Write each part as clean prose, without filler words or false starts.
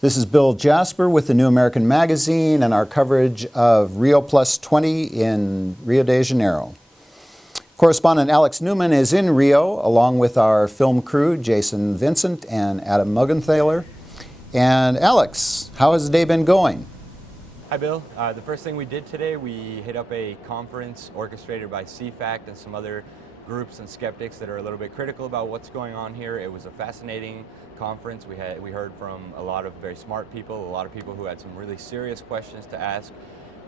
This is Bill Jasper with the New American Magazine and our coverage of RIO+20 in Rio de Janeiro. Correspondent Alex Newman is in Rio along with our film crew, Jason Vincent and Adam Muggenthaler. And Alex, how has the day been going? Hi Bill. The first thing we did today, we hit up a conference orchestrated by CFACT and some other groups and skeptics that are a little bit critical about what's going on here. It was a fascinating conference. We heard from a lot of very smart people, a lot of people who had some really serious questions to ask,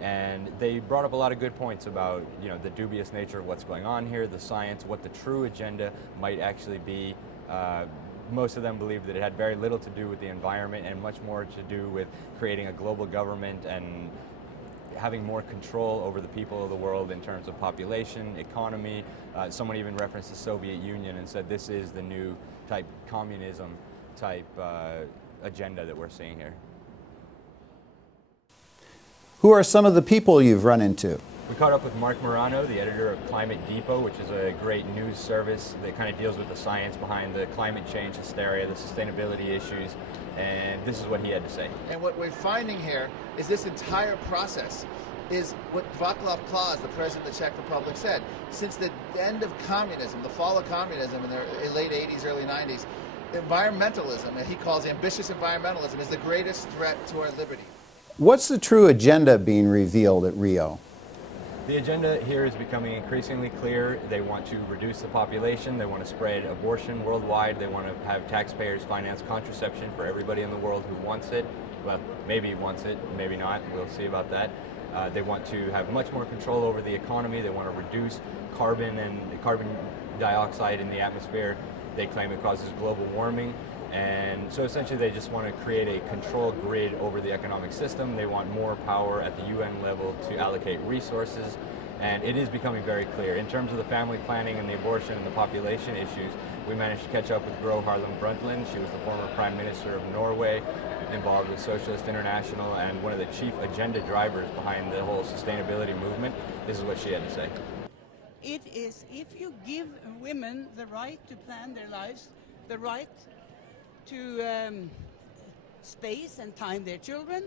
and they brought up a lot of good points about, the dubious nature of what's going on here, the science, what the true agenda might actually be. Most of them believed that it had very little to do with the environment and much more to do with creating a global government and having more control over the people of the world in terms of population, economy. Someone even referenced the Soviet Union and said this is the new type communism type agenda that we're seeing here. Who are some of the people you've run into? We caught up with Marc Morano, the editor of Climate Depot, which is a great news service that kind of deals with the science behind the climate change hysteria, the sustainability issues, and this is what he had to say. And what we're finding here is this entire process is what Václav Klaus, the president of the Czech Republic, said. Since the end of communism, the fall of communism in the late 80s, early 90s, environmentalism, and he calls ambitious environmentalism, is the greatest threat to our liberty. What's the true agenda being revealed at Rio? The agenda here is becoming increasingly clear. They want to reduce the population, they want to spread abortion worldwide, they want to have taxpayers finance contraception for everybody in the world who wants it. Well, maybe wants it, maybe not, we'll see about that. They want to have much more control over the economy, they want to reduce carbon dioxide in the atmosphere. They claim it causes global warming. And so essentially they just want to create a control grid over the economic system. They want more power at the UN level to allocate resources. And it is becoming very clear. In terms of the family planning and the abortion and the population issues, we managed to catch up with Gro Harlem Brundtland. She was the former Prime Minister of Norway, involved with Socialist International, and one of the chief agenda drivers behind the whole sustainability movement. This is what she had to say. It is, if you give women the right to plan their lives, the right to space and time their children,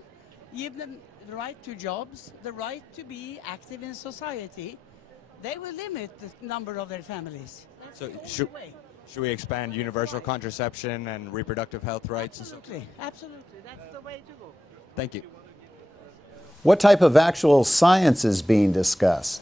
give them the right to jobs, the right to be active in society, they will limit the number of their families. That's so should we expand universal contraception and reproductive health rights? Absolutely, absolutely. That's the way to go. Thank you. What type of actual science is being discussed?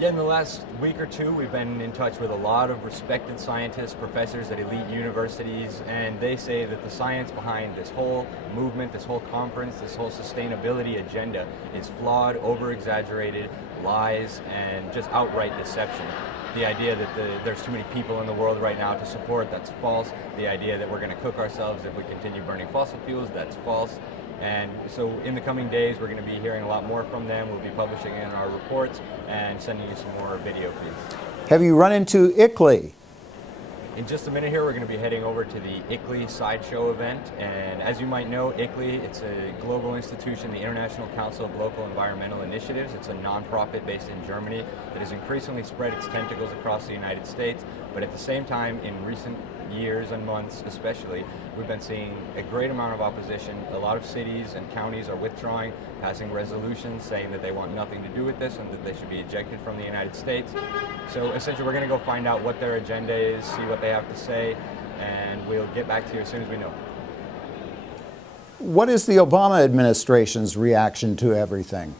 Yeah, in the last week or two, we've been in touch with a lot of respected scientists, professors at elite universities, and they say that the science behind this whole movement, this whole conference, this whole sustainability agenda is flawed, over-exaggerated, lies, and just outright deception. The idea that there's too many people in the world right now to support, that's false. The idea that we're going to cook ourselves if we continue burning fossil fuels, that's false. And so in the coming days, we're going to be hearing a lot more from them. We'll be publishing in our reports and sending you some more video feeds. Have you run into ICLEI? In just a minute here, we're going to be heading over to the ICLEI Sideshow event. And as you might know, ICLEI, it's a global institution, the International Council of Local Environmental Initiatives. It's a nonprofit based in Germany that has increasingly spread its tentacles across the United States. But at the same time, in recent years and months especially, we've been seeing a great amount of opposition. A lot of cities and counties are withdrawing, passing resolutions saying that they want nothing to do with this and that they should be ejected from the United States. So essentially we're going to go find out what their agenda is, see what they have to say, and we'll get back to you as soon as we know. What is the Obama administration's reaction to everything?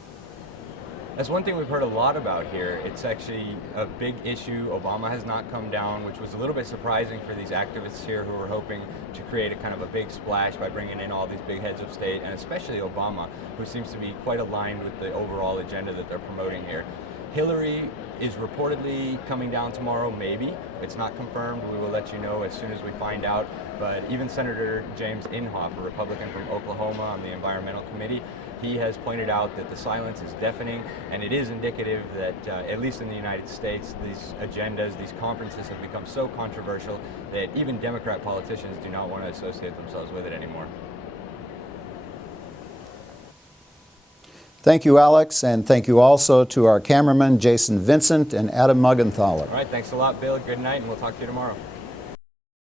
That's one thing we've heard a lot about here. It's actually a big issue. Obama has not come down, which was a little bit surprising for these activists here who were hoping to create a kind of a big splash by bringing in all these big heads of state, and especially Obama, who seems to be quite aligned with the overall agenda that they're promoting here. Hillary is reportedly coming down tomorrow, maybe. It's not confirmed. We will let you know as soon as we find out. But even Senator James Inhofe, a Republican from Oklahoma on the Environmental Committee, he has pointed out that the silence is deafening, and it is indicative that, at least in the United States, these agendas, these conferences have become so controversial that even Democrat politicians do not want to associate themselves with it anymore. Thank you, Alex, and thank you also to our cameramen, Jason Vincent and Adam Muggenthaler. All right, thanks a lot, Bill. Good night, and we'll talk to you tomorrow.